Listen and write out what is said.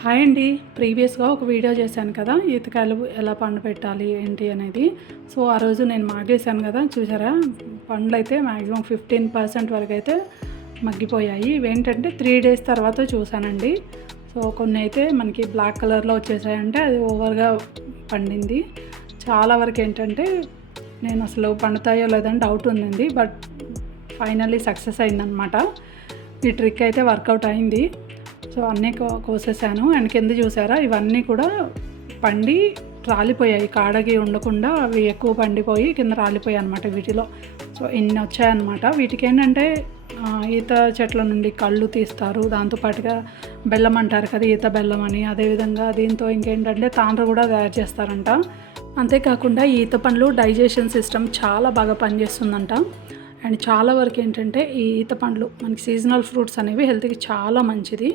Hi అండి. ప్రీవియస్‌గా ఒక వీడియో చేశాను కదా! ఈతకాయలు ఎలా పండబెట్టాలి ఏంటి అనేది. సో, ఆ రోజు నేను మాగేశాను కదా! చూసారా? పండ్లయితే మాక్సిమం 15% వరకైతే మగ్గిపోయాయి. ఇవేంటంటే 3 డేస్ తర్వాత చూసానండి. సో, కొన్నైతే మనకి బ్లాక్ కలర్‌లో వచ్చేసాయంటే అది ఓవర్‌గా పండింది. చాలా వరకేంటంటే నేను అసలు పండుతాయో లేదో అని డౌట్ ఉండింది. బట్ ఫైనల్లీ సక్సెస్ అయిందనమాట. ఈ ట్రిక్ అయితే వర్కౌట్ అయింది. సో, అన్నీ కోసేసాను. అండ్ కింద చూసారా ఇవన్నీ కూడా పండి రాలిపోయాయి. కాడకి ఉండకుండా అవి ఎక్కువ పండిపోయి కింద రాలిపోయాయి అనమాట వీటిలో. సో, ఇన్ని వచ్చాయన్నమాట. వీటికేంటంటే ఈత చెట్ల నుండి కళ్ళు తీస్తారు. దాంతో పాటుగా బెల్లం అంటారు కదా! ఈత బెల్లం అని. అదేవిధంగా దీంతో ఇంకేంటంటే తాండ్ర కూడా తయారు చేస్తారంట. అంతేకాకుండా ఈత పండ్లు డైజెషన్ సిస్టమ్ చాలా బాగా పనిచేస్తుందంట. అండ్ చాలా వరకు ఏంటంటే ఈ ఈత పండ్లు మనకి సీజనల్ ఫ్రూట్స్ అనేవి హెల్త్‌కి చాలా మంచిది.